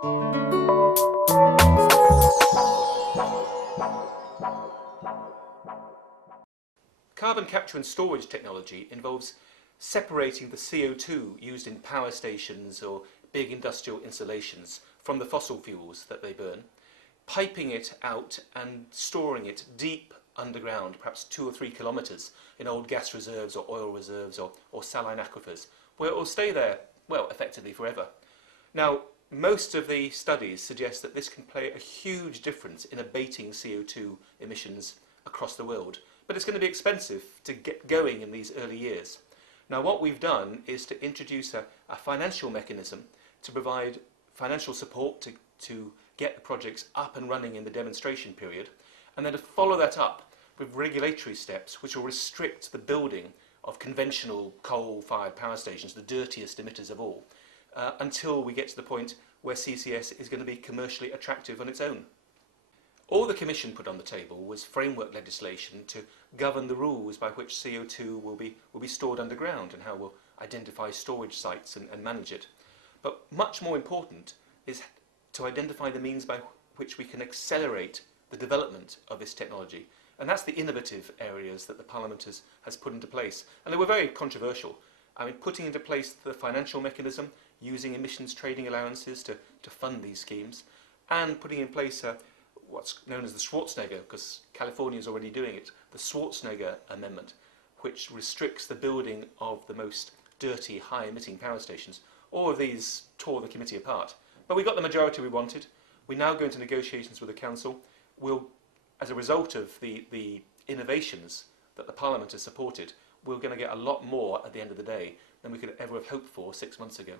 Carbon capture and storage technology involves separating the CO2 used in power stations or big industrial installations from the fossil fuels that they burn, piping it out and storing it deep underground, perhaps 2 or 3 kilometres in old gas reserves or oil reserves or saline aquifers, where it will stay there, well, effectively forever. Now, most of the studies suggest that this can play a huge difference in abating CO2 emissions across the world, but it's going to be expensive to get going in these early years. Now, what we've done is to introduce a financial mechanism to provide financial support to get the projects up and running in the demonstration period, and then to follow that up with regulatory steps which will restrict the building of conventional coal-fired power stations, the dirtiest emitters of all, until we get to the point where CCS is going to be commercially attractive on its own. All the Commission put on the table was framework legislation to govern the rules by which CO2 will be stored underground and how we'll identify storage sites and manage it. But much more important is to identify the means by which we can accelerate the development of this technology. And that's the innovative areas that the Parliament has put into place. And they were very controversial. I mean, putting into place the financial mechanism, using emissions trading allowances to fund these schemes, and putting in place what's known as the Schwarzenegger, because California is already doing it, the Schwarzenegger Amendment, which restricts the building of the most dirty, high-emitting power stations. All of these tore the committee apart. But we got the majority we wanted. We now go into negotiations with the Council. We'll, as a result of the innovations that the Parliament has supported, we're going to get a lot more at the end of the day than we could ever have hoped for 6 months ago.